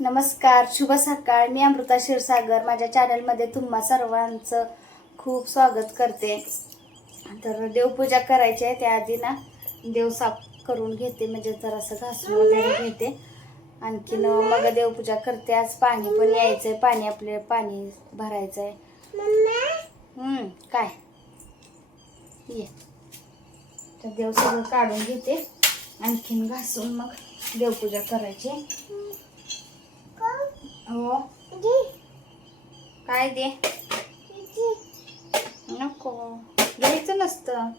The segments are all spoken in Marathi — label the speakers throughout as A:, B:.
A: नमस्कार शुभ सकाळ. मी अमृता क्षीरसागर. माझ्या चॅनलमध्ये तुम्हा सर्वांचं खूप स्वागत करते. तर देवपूजा करायची आहे. त्याआधी ना देव साफ करून घेते. म्हणजे जरासं घासून वगैरे घेते. आणखीन मग देवपूजा करते. आज पाणी पण यायचं आहे पाणी आपले पाणी भरायचं आहे काय? ये. तर देव सगळं काढून घेते. आणखीन घासून मग देवपूजा करायची हो. काय दे? नको. घ्यायचं नसतं.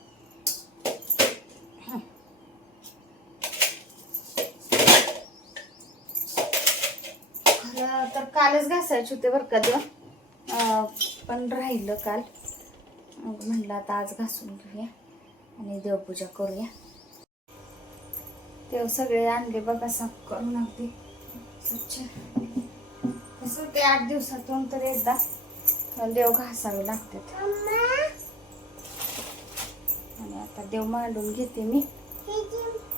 A: खरं तर कालच घासायचे होते बरं का अं, पण राहिलं काल. मग म्हणलं आता आज घासून घेऊया आणि देवपूजा करूया. देव सगळे आणले बघा साफ करून अगदी. स्वच्छ कसं ते आठ दिवसातून तर एकदा देव घासावे लागतात. आणि आता देव मांडून घेते मी.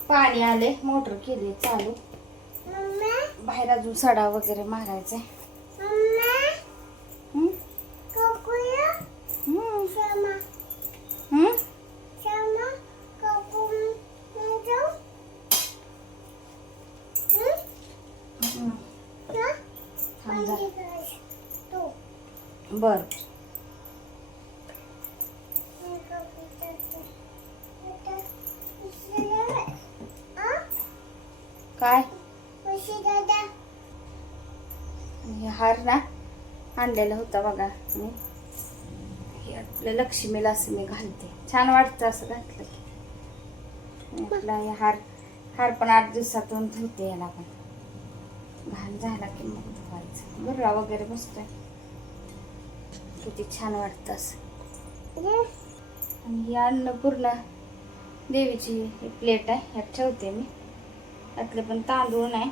A: पाणी आले मोटर केली चालू. बाहेर अजून सडा वगैरे मारायचा हम्म? हम्म. हम्म? हम्म. थांब जरा. बर काय? हार ना आणलेला होता बघा मी. हे आपल्या लक्ष्मीला असं मी घालते. छान वाटतं असं घातलं की. आपला हे हार हार पण आठ दिवसातून धुते याला पण. घाण झाला की मग धुवायचं. गुर्रा वगैरे बसतोय. किती छान वाटतं असं. आणि ही अन्नपूर्णा देवीची ही प्लेट आहे ह्यात ठेवते मी. त्यातले पण तांदूळ नाही.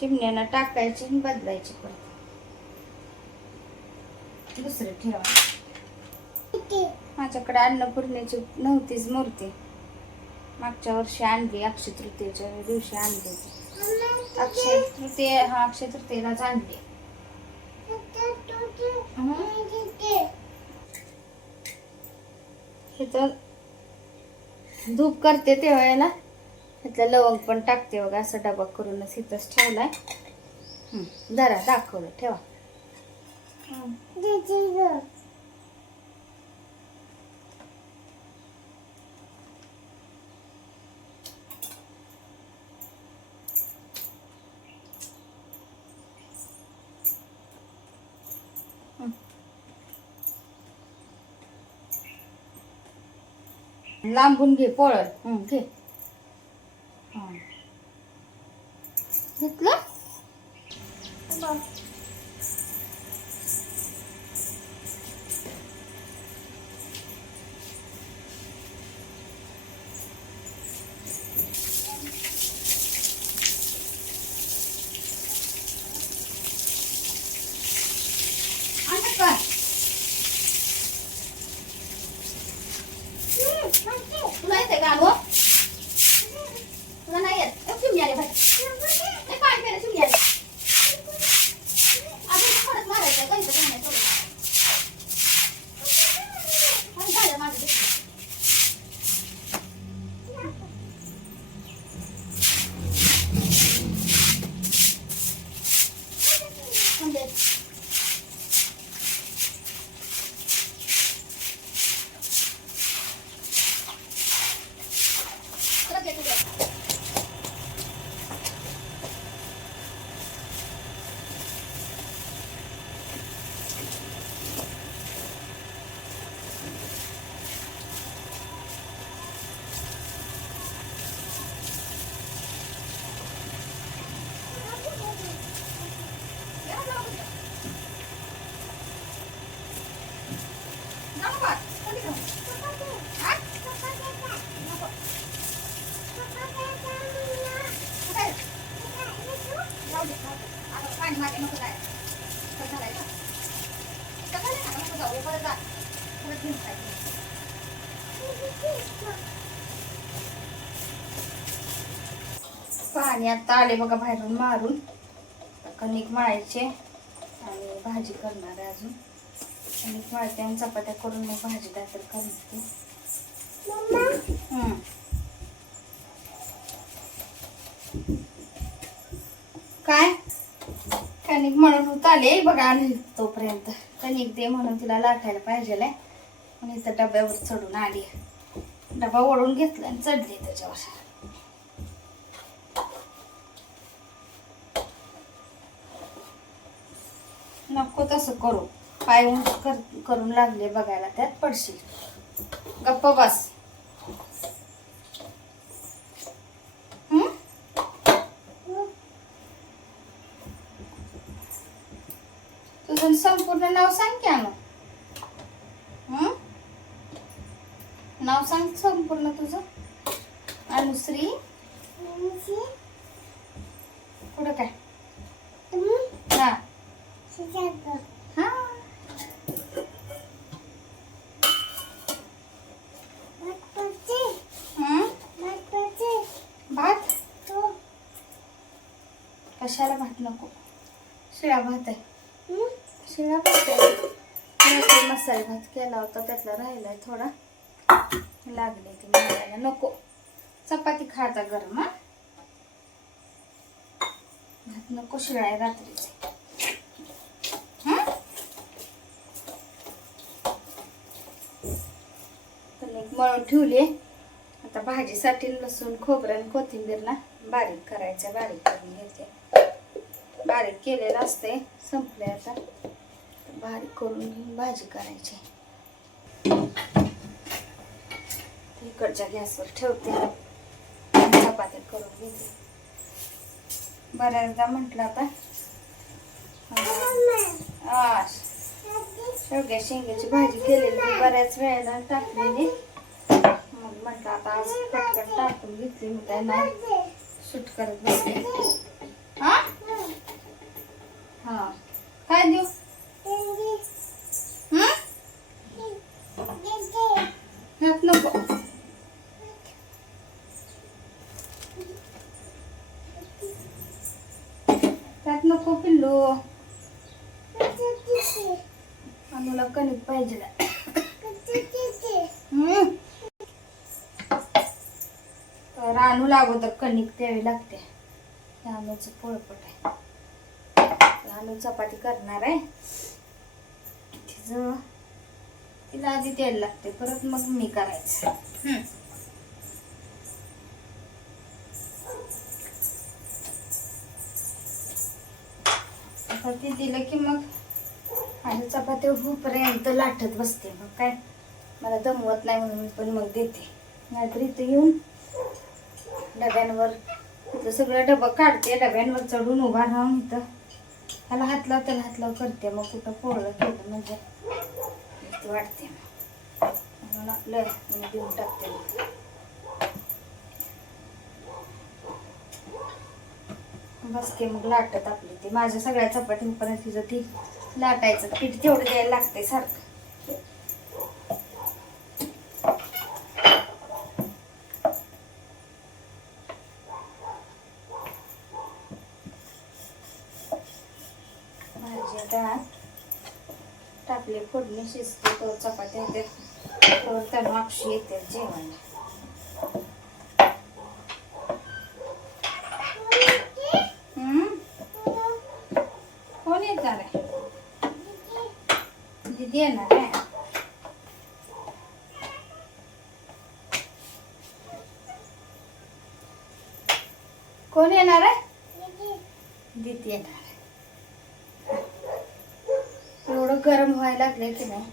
A: चिमण्यानं टाकायचे आणि बदलायचे परत. दुसरे ठेवा. माझ्याकडे अन्नपूर्णेची नव्हतीच मूर्ती. मागच्या वर्षी आणली अक्षय तृतीयेच्या दिवशी आणली होती. अक्षय तृतीय हा अक्षय तृतीयेलाच आणली. हे तर धूप करते तेव्हा याला ह्यातलं लवंग पण टाकते बघा असा डबा करूनच इथंच ठेवलाय. आहे जरा दाखवलं ठेवा. लांबून घे पोळत घे. घेतलं आणलं का? तुला येते का गं? तुला नाही येत ए, चिमणी आली बाई. ए, पाणी प्यायला चिमणी आली. अगं, इथं परत मारायचं, गं, इथं काय नाही सोडत. पण झालं माझं ते. म्हणजे, परत येते ते. नको बा, कोणी नको. हा? नको. कुठे? जाऊ दे, जाऊ दे. आता पाणी मागे नको जायला. परत घालायचं. सकाळी नका, नको जाऊ. परत जा. परत घेऊन जायचं. पाणी आता आले बघा बाहेरून मारून. कणिक मळायचे आणि भाजी करणार आहे अजून. कणिक मळते आणि चपात्या करून मग भाजी काहीतरी करते हम्म. काय? कणिक म्हणून होत आले. बघा आली तोपर्यंत. कणिक दे म्हणून तिला लाटायला पाहिजे म्हणून इथं डब्यावर चढून आली. डबा ओढून घेतला आणि चढली त्याच्यावर. नको तसं करू. पाय उंच कर करून लागले बघायला त्यात पडशील. गप्प बस. तुझं संपूर्ण नाव सांग की अनु. नाव सांग संपूर्ण तुझं. अनुश्री कुठं काय हा हा हं? भात कशाला भात नको? शिळा भात आहे. शिळा भात आहे. मसाले भात केला होता त्यातला राहिलाय थोडा. लागले ते मिळायला नको. चपाती खाता गरम हा? भात नको शिळा आहे रात्रीचे. मळून ठेवली. आता भाजीसाठी लसूण खोबरं आणि कोथिंबीर ना बारीक करायचं बारीक करून घेते. बारीक केलेलं असते संपले आता. बारीक करून घेऊन भाजी करायची. इकडच्या गॅसवर ठेवते. चपात्या करून घेते. बऱ्याचदा म्हटलं आता. शेवग्या शेंग्याची भाजी केलेली बऱ्याच वेळेला टाकलेली. मग म्हटलं आता आज पटकन टाकून घेतली मी काय सुट करत बसले हा हा काय देऊ हं? ह्यात नको त्यात नको पिल्लू आम्हाला कणिक पाहिजे हम्म. तर आणू अगोदर कणिक द्यावी लागते. आणूचं पोळपट आहे. रानू चपाती करणार आहे. तिचं तिला आधी तेल लागते परत मग मी करायचं. आता ते दिलं की मग आणि चपाती होईपर्यंत लाटत बसते. मग काय? मला दमवत नाही म्हणून पण मग देते. नाहीतर इथं येऊन डब्यांवर. तर सगळं डबं काढते डब्यांवर चढून उभा राहून इथं. ह्याला हात लाव त्याला हात लाव करते मग कुठं पोळलं केलं म्हणजे वाटते. म्हणून आपलं मी देऊन टाकते. बसते मग लाटत आपली ते. माझ्या सगळ्या चपातीपर्यंत तिचं ती लाटायचं. पीठ तेवढं द्यायला लागते सारखं भाजी आता टाकली फोडणी शिजते तो चपात्या येते तर त्यांना मापशी येते जेवण हम्म कोण येणार आहे दीदी येणार आहे कोण येणार आहे दीदी येणार आहे एवढं लागले की नाही?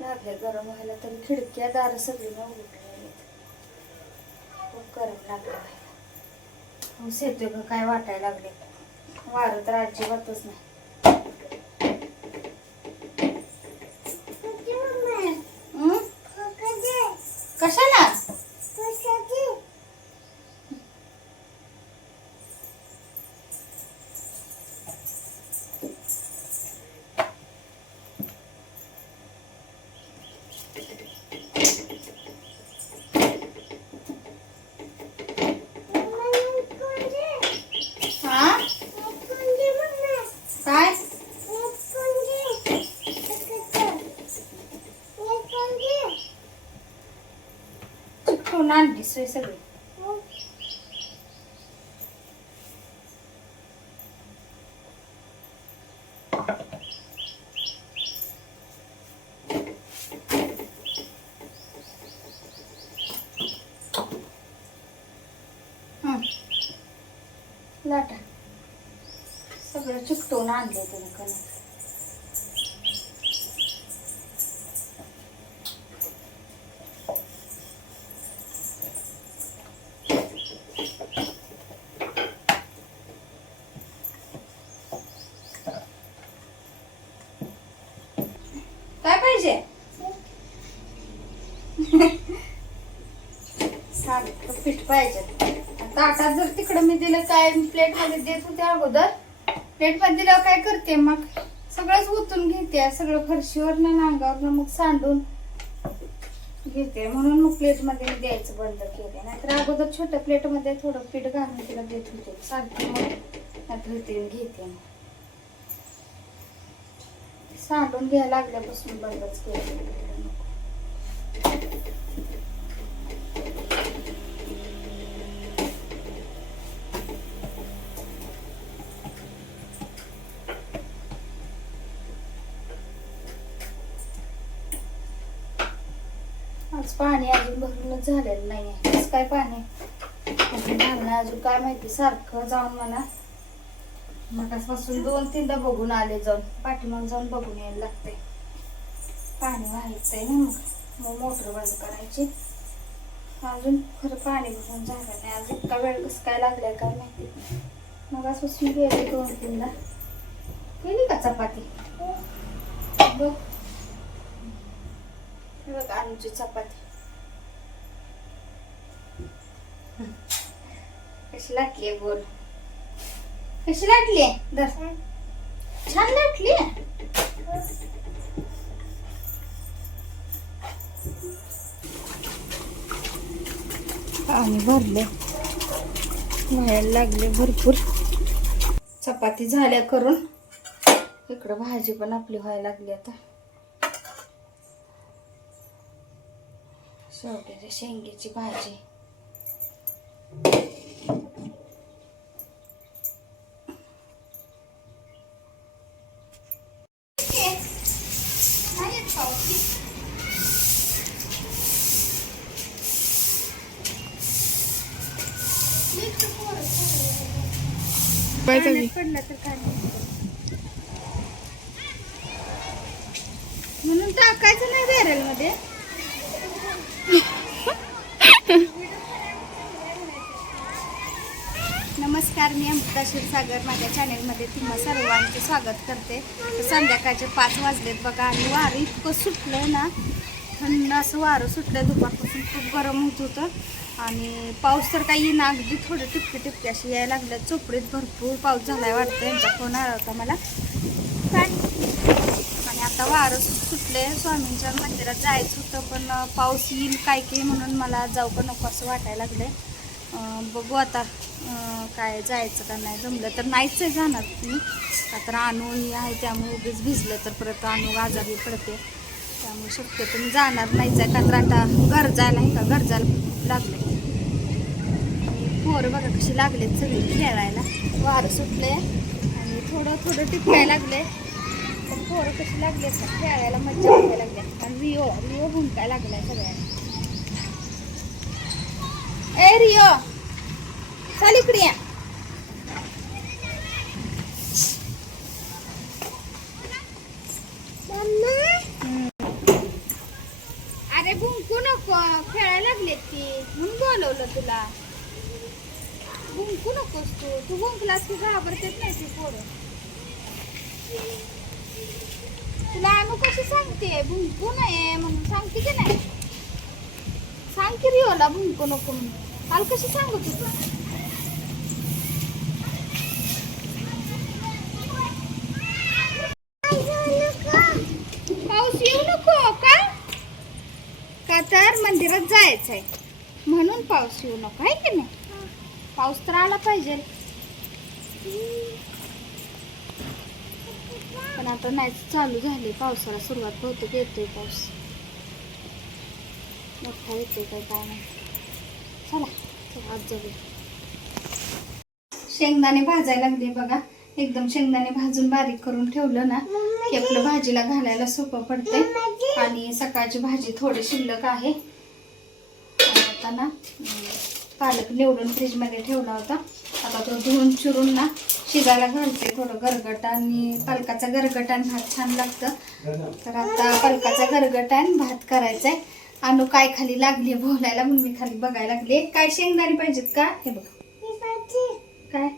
A: लागले गरम व्हायला तरी खिडक्या दार सगळी न उघडलेली खूप गरम लागलं पाऊस येतोय का? काय वाटायला लागले वारं तर अजिबातच नाही? कशाला? चिकटून सगळे. लाटा. सगळं चिकटवून आणले तुम्ही कणिक काय पाहिजे पाहिजेत पाहिजे ताटात जर तिकडं मी दिलं काय प्लेटमध्ये देत होते अगोदर प्लेटमध्ये दिल्यावर काय करते मग? सगळंच ओतून घेते सगळं फरशीवर ना मग सांडून घेते. म्हणून मग प्लेटमध्ये मी द्यायचं बंद केले नाहीतर अगोदर छोट्या प्लेटमध्ये थोडं पीठ घालून तिला देत होते. सांगते मग नाहीतर घेते मग. सांडून घ्यायला लागल्यापासून बंदच केलं आज पाणी अजून भरूनच झालेलं नाही आहे काय पाणी? अजून झालं अजून काय माहिती? सारखं जाऊन मला मगासपासून दोन तीनदा बघून आले जाऊन. पाठीमाग जाऊन बघून यायला लागतंय. पाणी व्हायचंय ना मग. मग मोटर बंद करायची. अजून खरं पाणी भरून झालं नाही. अजून इतका वेळ कसं काय लागलाय काय माहिती? मगासपासून गेले दोन तीनदा. केली का चपाती? बघ. बघ आलूची चपाती. कशी लाटली बोल? कशी लाटली छान लाटली पाणी भरले व्हायला लागले भरपूर. चपाती झाल्या करून. इकडं भाजी पण आपली व्हायला लागली आता. शेवट्याच्या शेंगीची भाजी. पडला तर काय. म्हणून टाकायचं नाही बॅरलमध्ये नमस्कार मी अमृता क्षीरसागर. माझ्या चॅनेलमध्ये तुम्हा सर्वांचे स्वागत करते. संध्याकाळचे पाच वाजलेत बघा. आणि वारं इतकं सुटलं ना. थंड असं वारं सुटलं दुपारपासून खूप गरम होत होतं. आणि पाऊस तर काही येईना अगदी थोडं टिपके टिपके अशी यायला लागल्या चोपडीत भरपूर पाऊस झालाय वाटतं यांचा फोन आला होता मला. काय आणि आता वारं सुटले स्वामींच्या मंदिरात जायचं होतं पण पाऊस येईल काय की म्हणून मला जाऊ का नको असं वाटायला लागले बघू आता काय जायचं का नाही. जमलं तर नाहीच आहे जाणार मी. का तर ही आहे त्यामुळे उगीच भिजलं तर परत अणू आजारी पडते. त्यामुळे शक्यतो मी जाणार नाहीच आहे. का तर आता गरजा नाही का? घर जायला लागले. पोरं बघा कशी लागलेत सगळी खेळायला. वारं सुटले आणि थोडं थोडं टिपायला लागले. पण पोरं कशी लागले खेळायला मज्जा वाटायला लागल्या. आणि रिओ रिओ भुंकाय लागलाय सगळ्यांना ए रिओ! चाल इकडे या हम्म. अरे भुंकू नको खेळायला लागलेत ती म्हणून बोलवलं तुला भुंकू नकोस तू तू भुंकलास की घाबरतेच नाही ती पोरं. तुला अनु कशी सांगते? भुंकू नये म्हणून सांगते की नाही? सांग की रिओला भुंकू नको म्हणून. काल कशी सांगत होती? पाऊस येऊ नको का? का तर मंदिरात जायचंय. म्हणून पाऊस येऊ नको आहे की नाही? पाऊस तर आला पाहिजे. पण आता नाही चालू झाली पावसाला सुरुवात बहुतेक येतोय पाऊस. मोठा येतोय काय काय नाही. चला आज जाऊया. शेंगदाणे भाजायला लागले बघा. एकदम शेंगदाणे भाजून बारीक करून ठेवलं ना की आपलं भाजीला घालायला सोपं पडते आणि सकाळची भाजी थोडी शिल्लक आहे. आता ना पालक निवडून फ्रीजमध्ये ठेवला होता. आता तो धुवून चिरून ना शिजायला घालते थोडं गरगट आणि पालकाचा गरगट आणि भात छान लागतं. तर आता पालकाचा गरगट आणि भात करायचा आहे अनु काय खाली लागली बोलायला म्हणून मी खाली बघायला लागले. काय शेंगदाणे पाहिजेत का? हे बघ. काय?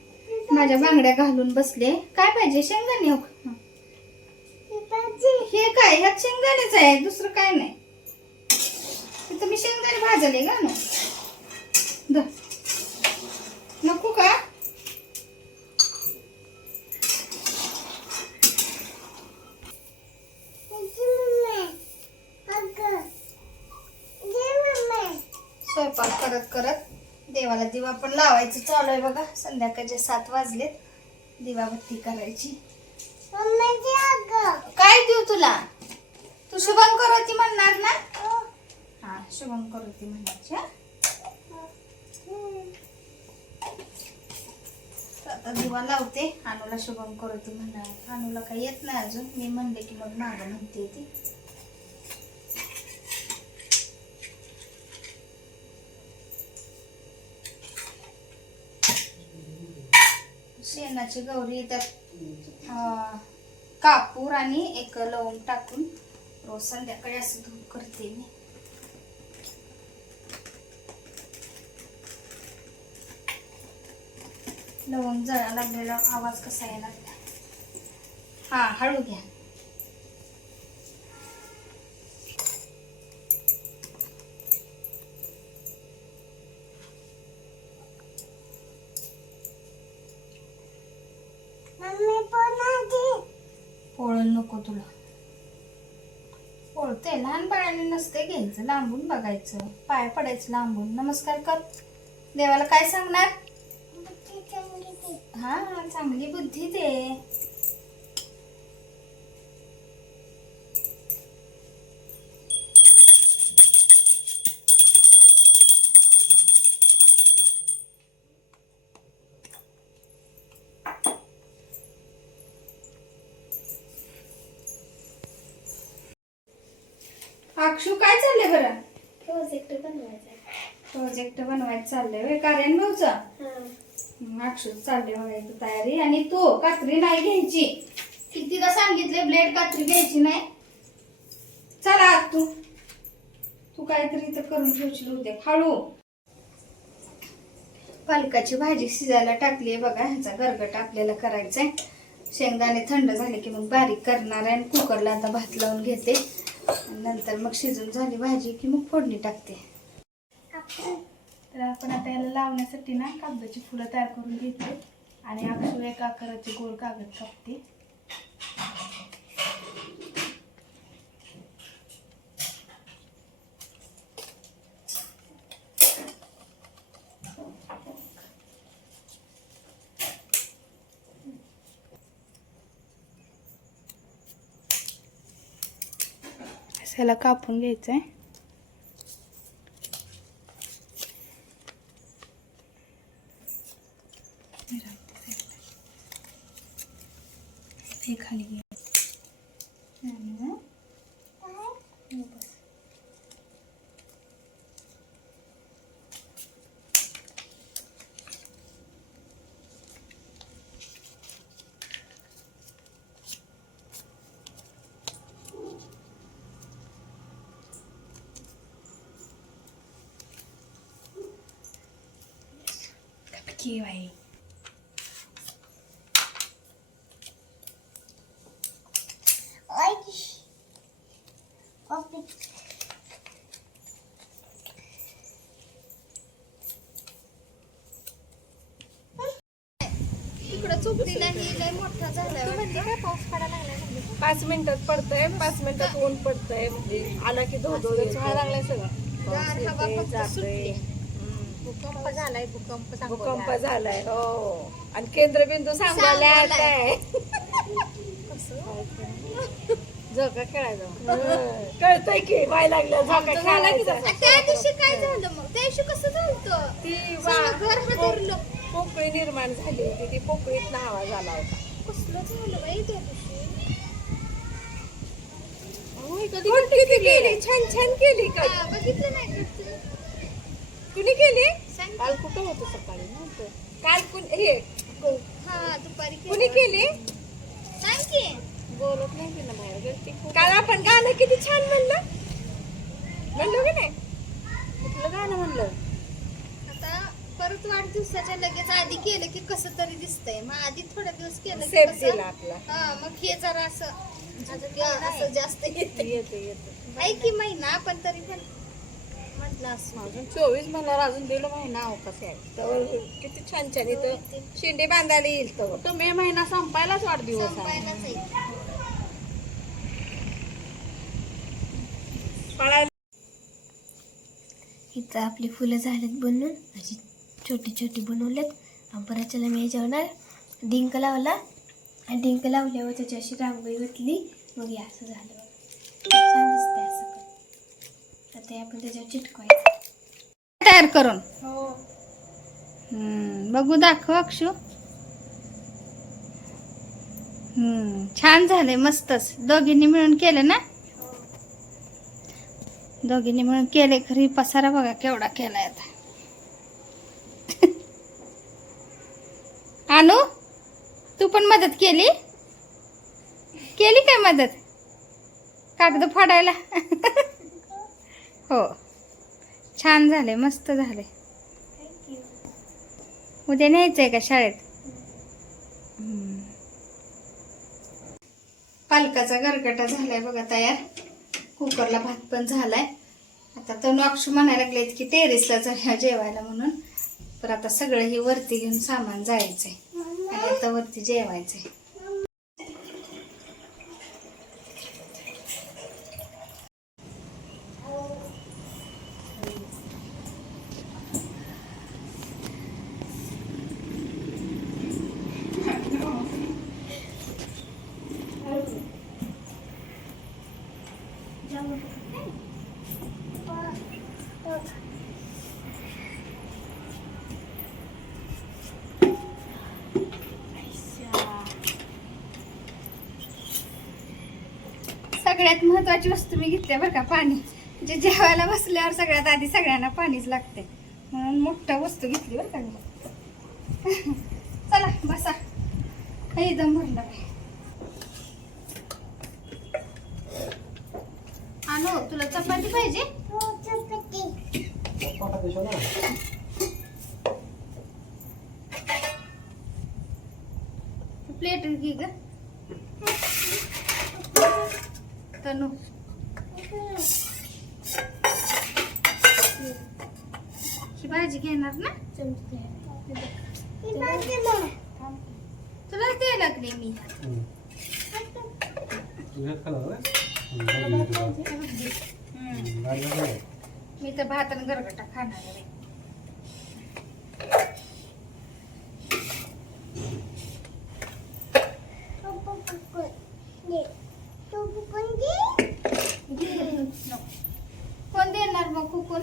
A: माझ्या बांगड्या घालून बसले. काय पाहिजे? शेंगदाणे हो हे काय? ह्यात शेंगदाणेच आहे. दुसरं काय नाही. तिथं मी शेंगदाणे भाजले का ना नको का? स्वयंपाक करत करत देवाला दिवा पण लावायचं चालू आहे बघा. संध्याकाळचे सात वाजलेत. दिवाबत्ती करायची. काय देऊ तुला? तू शुभम करोती म्हणणार ना? हा. शुभम करोती म्हणायची हा? तर आता दिवा लावते. अनुला शुभम करतो म्हणा अनुला काही येत नाही अजून. मी म्हणले की मग मागं म्हणते ती. शेणाची गौरी त्यात कापूर आणि एक लवंग टाकून रोज संध्याकाळी असं धूप करते मी. लवंग जळा लागलेला आवाज कसा यायला लागला? हा हळू घ्या. पोळण नको तुला. पोळते लहान बाळाने नसते घ्यायचं लांबून बघायचं. पाय पडायचं लांबून. नमस्कार कर. देवाला काय सांगणार? हा चांगली बुद्धी दे अक्षू काय चाललंय बरं?
B: प्रोजेक्ट बनवायचा
A: प्रोजेक्ट बनवायचं चाललंय
B: हा.
A: अक्षर चालले बघायची तयारी. आणि तू कात्री नाही घ्यायची. कितीदा सांगितले ब्लेड कात्री घ्यायची नाही. चला आत तू. तू काहीतरी इथं करून ठेवशील उद्या. खाळू पालकाची भाजी शिजायला टाकली आहे बघा. ह्याचा गरगट आपल्याला करायचा आहे शेंगदाणे थंड झाले की मग बारीक करणार आहे. आणि कुकरला आता भात लावून घेते. आणि नंतर मग शिजून झाली भाजी की मग फोडणी टाकते. तर आपण आता याला लावण्यासाठी ना कागदाची फुलं तयार करून घेतली आणि अक्षू एक आकाराचे गोल कागद कापते. ह्याला कापून घ्यायचं आहे हे खाली घे आणि मग हे बस. की बाई इकडं चुकतीला ही लय मोठा झालाय वाटतं.
B: पाऊस पडायला लागलाय
C: पाच मिनिटात पडतंय पाच मिनिटात ऊन पडतंय म्हणजे आला की धो धो लागलाय सगळं
A: गार हवा फक्त सुटली
B: भूकंप झालाय भूकंप
C: भूकंप झालाय हो. आणि केंद्रबिंदू सांगायला
B: असं
C: झोका खेळायचा. कळतंय की बाय लागल्या झोका खेळायचा.
B: आणि त्या दिवशी काय झालं मग? त्या दिवशी कसं झालं
C: ती
B: घर हादरलं.
C: पोकळी निर्माण झाली होती ती पोकळीत नावा झाला होता.
B: कसलं झालं बाई त्या दिवशी?
C: कोण किती केली? छान छान केली का?
B: बघितलं नाही का तू?
C: कुणी केली? कुठं होतं सकाळी नव्हतं. काल कुण हे
B: हा दुपारी
C: कुणी केली?
B: सांग की.
C: बोलत नाही ना बाहेर गेलती. काल आपण गाणं किती छान म्हणलं. म्हणलो की नाही? कुठलं गाणं म्हणलं?
B: आता परत वाढदिवसाच्या लगेच आधी केलं की कसं तरी दिसतंय. मग आधी थोडा दिवस केलं की
C: सेफ
B: कसं
C: दिला आपला.
B: हा मग हे जरा असं जास्त येते
C: येते येते.
B: आहे की महिना पण तरी पण
C: चोवीस म्हणल्यावर अजून दिलं महिना अवकाश आहे. तर किती छान छान इथं शेंडे बांधायला येईल तर. तो मे महिना संपायलाच वाढदिवस आहे.
D: इथं आपली फुलं झालेत बनवून अशी छोटी छोटी बनवलेत आणि परत त्याला मी जेवणार. डिंक लावला. आणि डिंक लावल्यावर त्याची अशी रांगोळी घातली मग हे असं झालं. हे आपण त्याच्यावर चिटकवायचं.
A: तयार करून?
C: हो.
A: हम्म, बघू दाखव अक्षू. हम्म, छान झालंय मस्तच. दोघींनी मिळून केलं ना? दोघींनी मिळून केले खरी पसारा बघा केवढा केलाय आता. आणू तू पण मदत केली? केली काय मदत? कागद फाडायला? हो. छान झाले मस्त झाले. उद्या न्यायचं आहे का शाळेत? पालकाचा गरगटा झालाय बघा तयार. कुकरला भात पण झालाय. आता तर अक्षू म्हणायला लागलेत की टेरेसला जाऊया जेवायला म्हणून. तर आता सगळं ही वरती घेऊन सामान जायचंय. आणि आता वरती जेवायचंय सगळ्यात महत्वाची वस्तू मी घेतली बरं का पाणी. म्हणजे जेवायला बसल्यावर सगळ्यात आधी सगळ्यांना पाणीच लागते. म्हणून मोठं वस्तू घेतली बरं का मी. चला बसा. एकदम भरलं. आणू तुला चपाती पाहिजे? प्लेट घे ग. तनु ही भाजी घेणार ना? तुला ते लागले मी. मी तर भात आणि गरगटा खाणार आहे बाई. नको. कोण देणार मग कुकून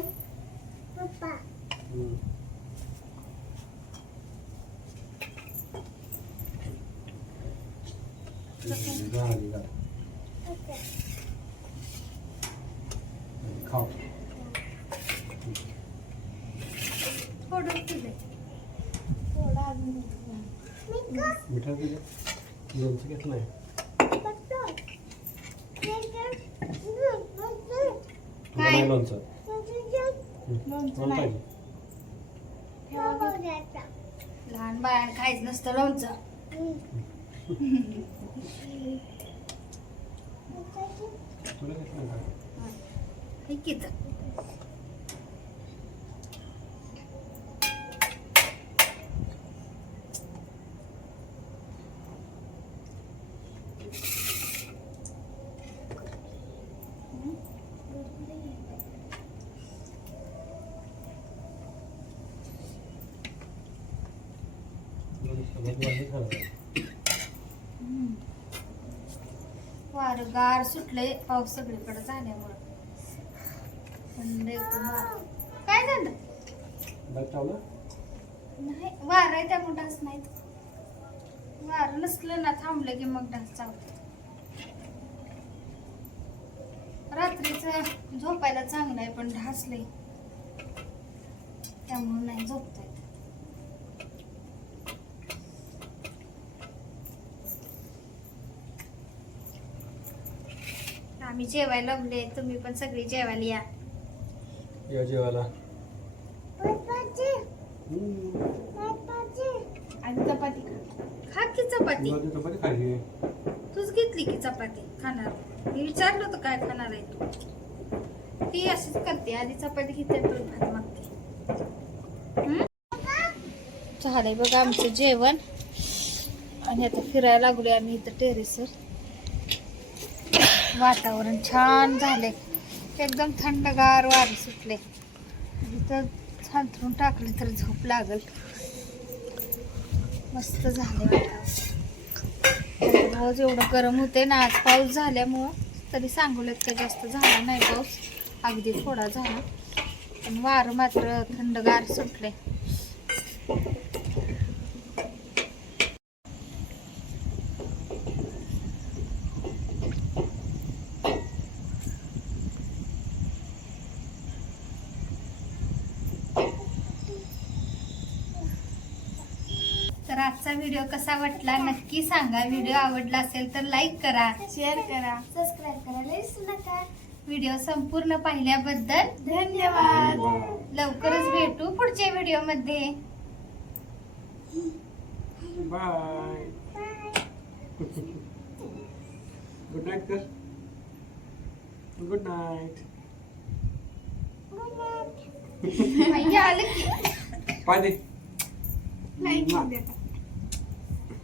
E: खाऊ.
A: थोडं दिलंय.
E: मिठा दिलं लोणचं घेतलंय. तुला
A: काय?
E: नाही. लोणचं
A: लोणचं.
E: पाहिजे
A: लहान बाळांना खायचं नसतं लोणचं.
E: तुला घेतलं का
A: हे किती
E: लोणचं भात वाढलं खाणार
A: वारं गार सुटलंय पाऊस सगळीकडे झाल्यामुळं. काय झालं? नाही वारं आहे त्यामुळे डास नाहीत. वारं नसलं ना थांबलं की मग डास चावतात रात्रीच झोपायला चांगलं आहे पण ढास लय त्यामुळे नाही झोपता येत आम्ही जेवायला लागले तुम्ही पण सगळी जेवायला या.
E: या जेवायला.
A: आणि चपाती खा. की चपाती?
E: चपाती
A: तूच घेतली की चपाती? खाणार. मी विचारलं होतं काय खाणार आहे तू. ती अशीच करते. आधी चपाती घेते परत भात मागते? झालंय बघा आमचं जेवण. आणि आता फिरायला लागलोय आम्ही इथं टेरेसवर वातावरण छान झालंय. एकदम थंडगार वारे सुटले. इथं सांथरून टाकले तर झोप लागल. मस्त झाले वातावरण रोज एवढं गरम होते ना आज पाऊस झाल्यामुळं तरी सांगोल्यात का जास्त झाला नाही पाऊस. अगदी थोडा झाला. पण वारं मात्र थंडगार सुटले तर आजचा व्हिडिओ कसा वाटला नक्की सांगा. व्हिडिओ आवडला असेल तर लाईक करा शेअर करा
D: सबस्क्राईब करायला विसरू नका.
A: व्हिडिओ संपूर्ण पाहिल्याबद्दल धन्यवाद. लवकरच भेटू पुढच्या व्हिडिओमध्ये.
E: बाय गुड नाईट कर गुड नाईट
A: आलं की. नाही